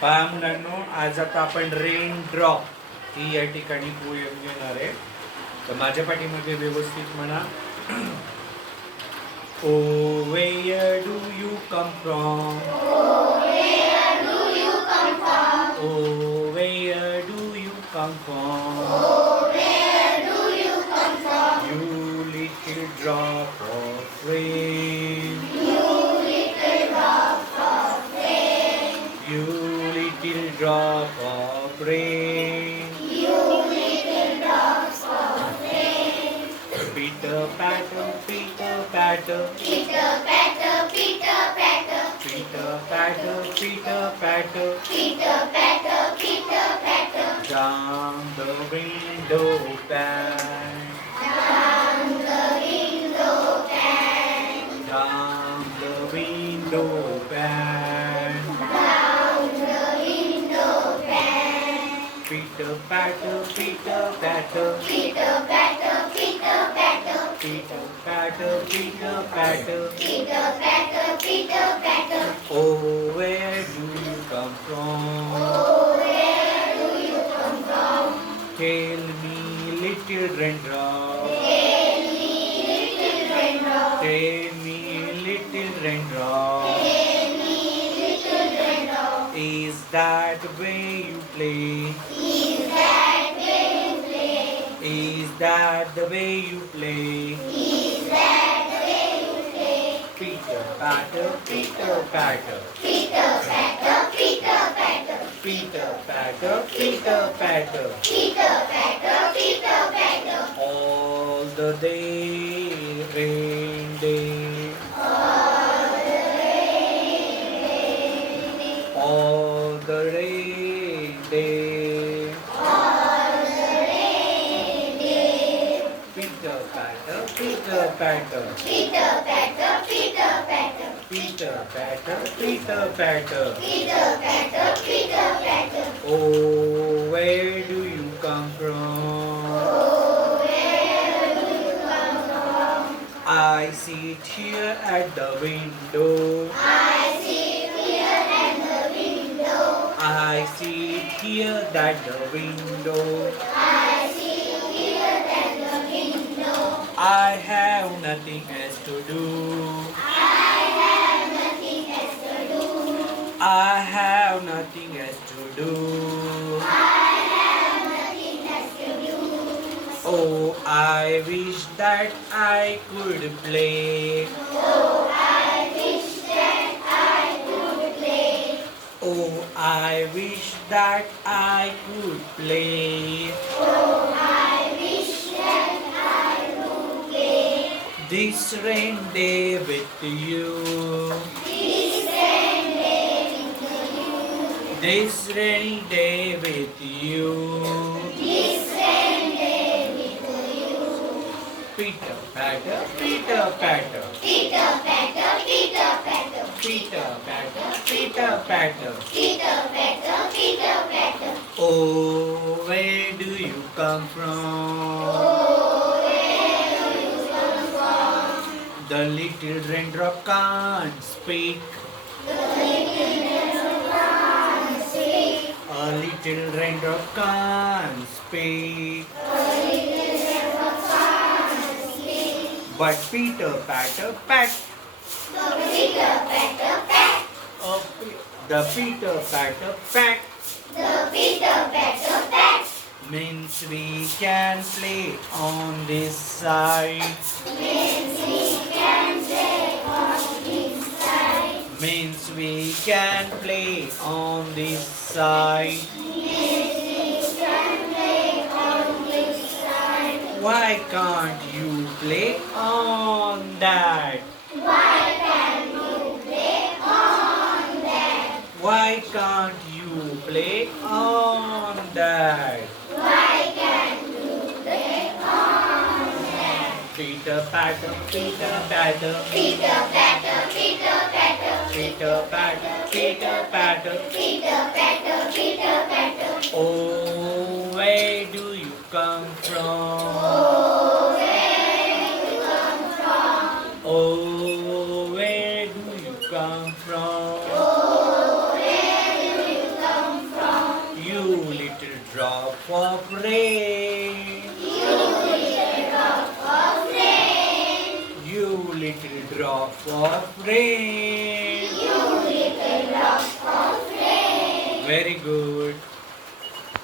पहा मुलांनो, आज आता आपण रेन ड्रॉप ही या ठिकाणी पोयम घेणार आहे. तर माझ्या पाठीमध्ये व्यवस्थित म्हणा. Oh where do you come from, oh where do you come from, you little drop of rain, you little drop of rain, Peter patter, Peter patter, Peter patter, Peter patter, down the window pane, down the window pane, Peter patter, Peter patter, Peter patter, Peter patter, oh where do you come from? Tell me little raindrop, tell me little raindrop, is that the way you play? Is that the way you play? Peter patter, Peter patter, Peter patter, Peter patter, all the day, rain day, all the rain day, Peter patter, Peter patter, Peter patter, oh where do you come from? I sit here at the window, I sit here at the window, I have nothing else to do, I have nothing else to do. Oh, I wish that I could play. Oh, I wish that I could play. This rain day with you. This rainy day with you. Peter patter, Peter patter, Peter patter, oh where do you come from? The little raindrop can't speak. A little raindrop can't speak. But Peter patter pat. Oh, the Peter patter pat means we can play on this side. Means we can play on this side. Why can't you play on that? Why can't you play on that? Peter patter, Peter patter, Peter patter, oh where do you come from? Oh where do you come from? of rain. You little drop of rain. Very good.